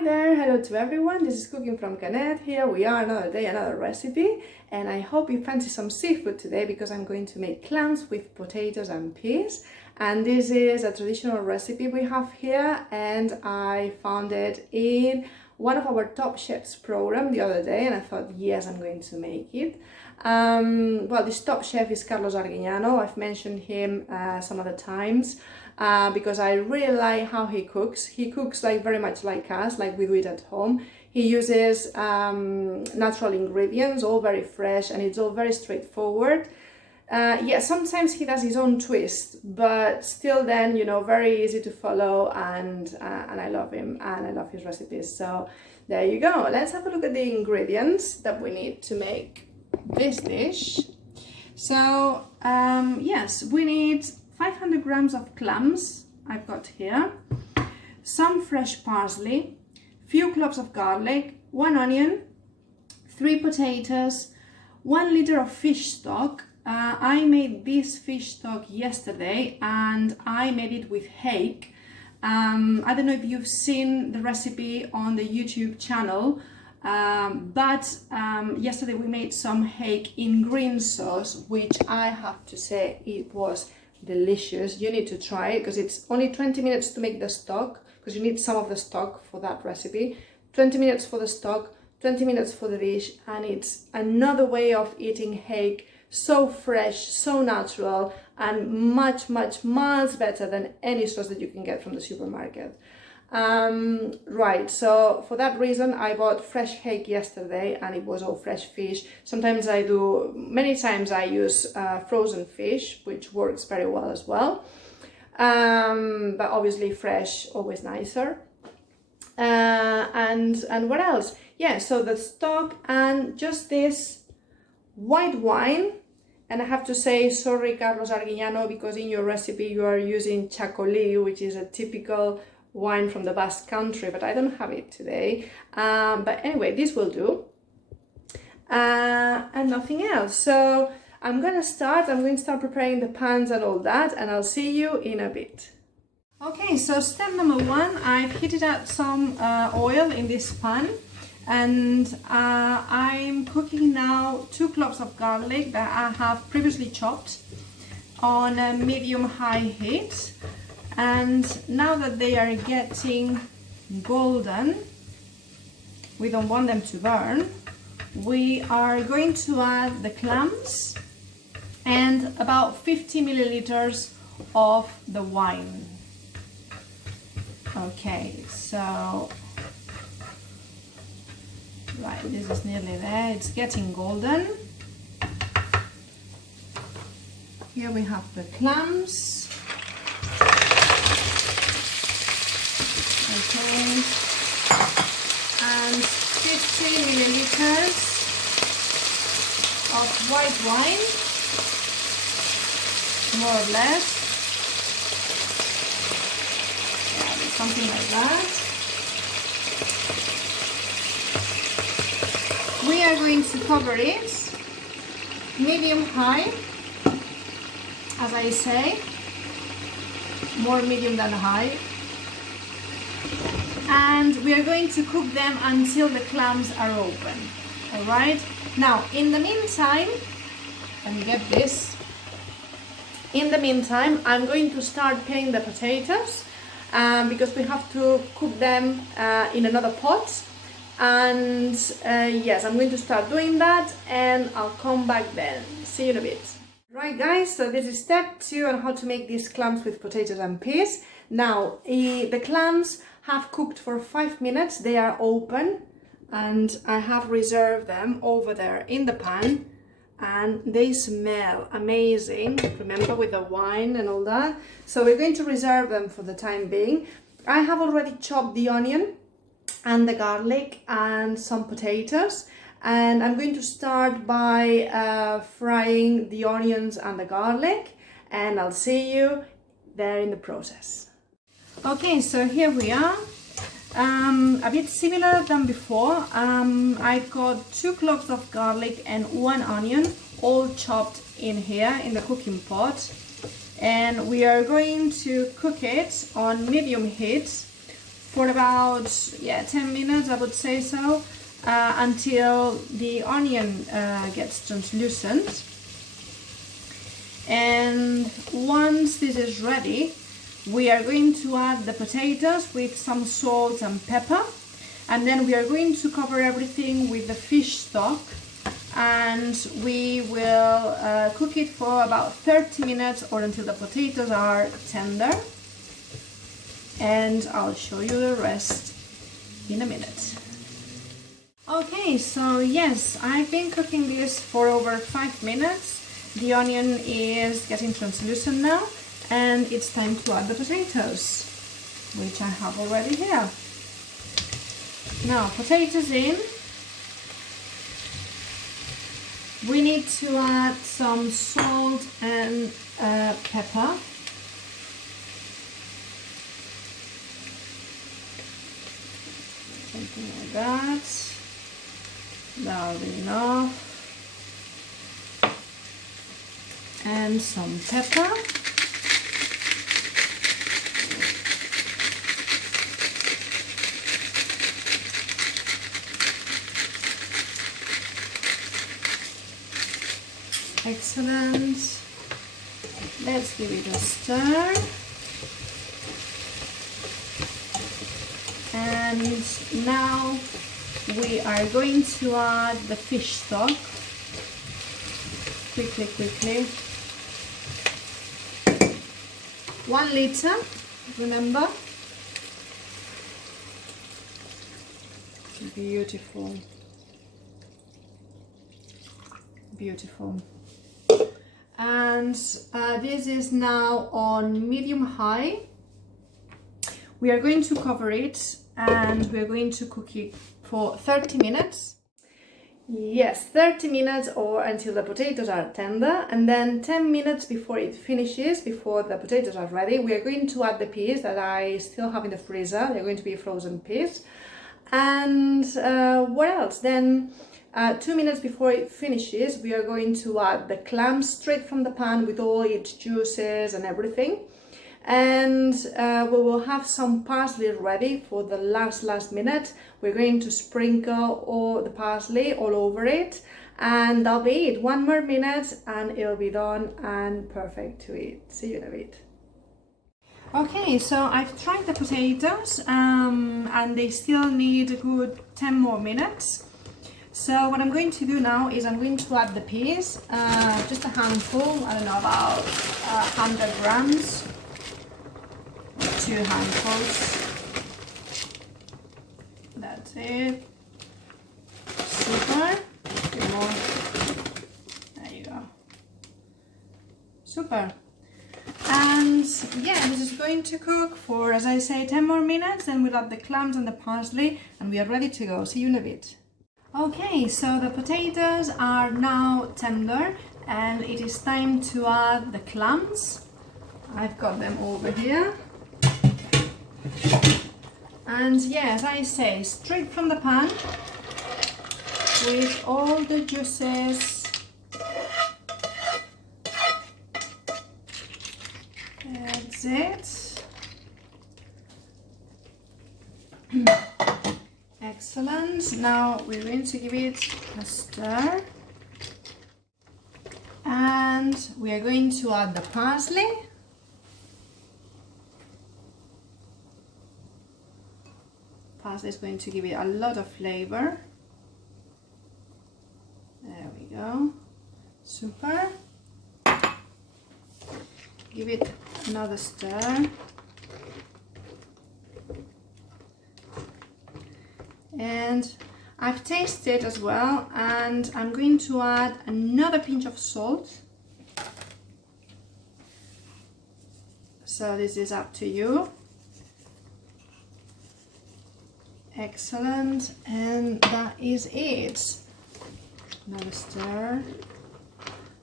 Hi there, hello to everyone, this is Cooking from Canet. Here we are, another day, another recipe, and I hope you fancy some seafood today because I'm going to make clams with potatoes and peas. And this is a traditional recipe we have here, and I found it in one of our Top Chefs program the other day, and I thought, yes, I'm going to make it. Well, this top chef is Karlos Arguiñano. I've mentioned him some other times because I really like how he cooks. He cooks like very much like us, like we do it at home. He uses natural ingredients, all very fresh, and it's all very straightforward. Yeah, sometimes he does his own twist, but still then, you know, very easy to follow, and I love him and I love his recipes. So there you go. Let's have a look at the ingredients that we need to make this dish. So yes, we need 500 grams of clams, I've got here, some fresh parsley, few cloves of garlic, 1 onion, 3 potatoes, 1 liter of fish stock. I made this fish stock yesterday and I made it with hake. I don't know if you've seen the recipe on the YouTube channel, but yesterday we made some hake in green sauce, which I have to say it was delicious. You need to try it because it's only 20 minutes to make the stock, because you need some of the stock for that recipe. 20 minutes for the stock, 20 minutes for the dish, and it's another way of eating hake. So fresh, so natural, and much miles better than any sauce that you can get from the supermarket. Right, so for that reason I bought fresh hake yesterday, and it was all fresh fish. Many times I use frozen fish, which works very well as well, but obviously fresh, always nicer. And what else? Yeah, so the stock and just this white wine. And I have to say, sorry Karlos Arguiñano, because in your recipe you are using chacolí, which is a typical wine from the Basque country, but I don't have it today. But anyway, this will do. And nothing else. So I'm going to start preparing the pans and all that, and I'll see you in a bit. Okay, so step number 1, I've heated up some oil in this pan. And I'm cooking now 2 cloves of garlic that I have previously chopped on a medium-high heat. And now that they are getting golden, we don't want them to burn, we are going to add the clams and about 50 milliliters of the wine. Okay, so right, this is nearly there, it's getting golden. Here we have the clams. Okay, and 50 milliliters of white wine, more or less. Yeah, something like that. We are going to cover it medium-high, as I say, more medium than high, and we are going to cook them until the clams are open. All right, now in the meantime, let me get this. In the meantime, I'm going to start peeling the potatoes because we have to cook them in another pot. And yes, I'm going to start doing that, and I'll come back then. See you in a bit. Right guys, so this is step 2 on how to make these clams with potatoes and peas. Now, the clams have cooked for 5 minutes. They are open, and I have reserved them over there in the pan, and they smell amazing. Remember, with the wine and all that. So we're going to reserve them for the time being. I have already chopped the onion and the garlic and some potatoes, and I'm going to start by frying the onions and the garlic, and I'll see you there in the process. Okay, so here we are, a bit similar than before. I've got 2 cloves of garlic and 1 onion, all chopped in here in the cooking pot, and we are going to cook it on medium heat for about 10 minutes, I would say so, until the onion gets translucent. And once this is ready, we are going to add the potatoes with some salt and pepper, and then we are going to cover everything with the fish stock, and we will cook it for about 30 minutes or until the potatoes are tender, and I'll show you the rest in a minute. Okay, so yes, I've been cooking this for over 5 minutes. The onion is getting translucent now, and it's time to add the potatoes, which I have already here. Now, potatoes in. We need to add some salt and pepper. Something like that. That'll be enough. And some pepper. Excellent. Let's give it a stir. And now we are going to add the fish stock. Quickly. 1 liter, remember? Beautiful. And this is now on medium-high. We are going to cover it and we are going to cook it for 30 minutes. Yes, 30 minutes or until the potatoes are tender, and then 10 minutes before it finishes, before the potatoes are ready, we are going to add the peas that I still have in the freezer. They're going to be frozen peas. And what else? Then 2 minutes before it finishes, we are going to add the clams straight from the pan with all its juices and everything. And we will have some parsley ready for the last minute. We're going to sprinkle all the parsley all over it, and that'll be it. 1 more minute and it'll be done and perfect to eat. See you in a bit. Okay, so I've tried the potatoes and they still need a good 10 more minutes. So what I'm going to do now is I'm going to add the peas, just a handful, I don't know, about 100 grams. 2 handfuls. That's it. Super. A bit more. There you go. Super. And yeah, this is going to cook for, as I say, 10 more minutes. Then we'll add the clams and the parsley, and we are ready to go. See you in a bit. Okay, so the potatoes are now tender, and it is time to add the clams. I've got them over here. And yeah, as I say, straight from the pan with all the juices. That's it. Excellent. Now we're going to give it a stir. And we are going to add the parsley. Parsley is going to give it a lot of flavor. There we go. Super. Give it another stir. And I've tasted as well, and I'm going to add another pinch of salt. So this is up to you. Excellent, and that is it. Another stir.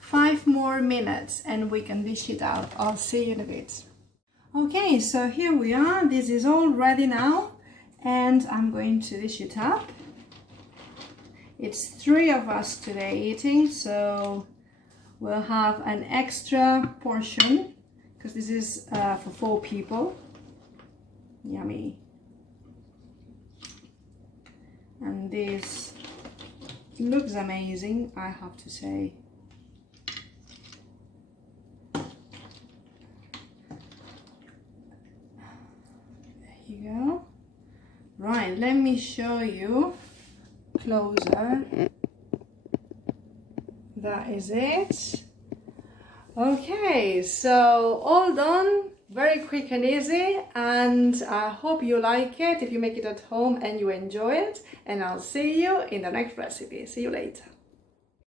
5 more minutes and we can dish it out. I'll see you in a bit. Okay, so here we are. This is all ready now, and I'm going to dish it up. It's 3 of us today eating, so we'll have an extra portion because this is for 4 people. Yummy. And this looks amazing, I have to say. There you go. Right, let me show you closer. That is it. Okay, so all done, very quick and easy, and I hope you like it if you make it at home and you enjoy it, and I'll see you in the next recipe. See you later.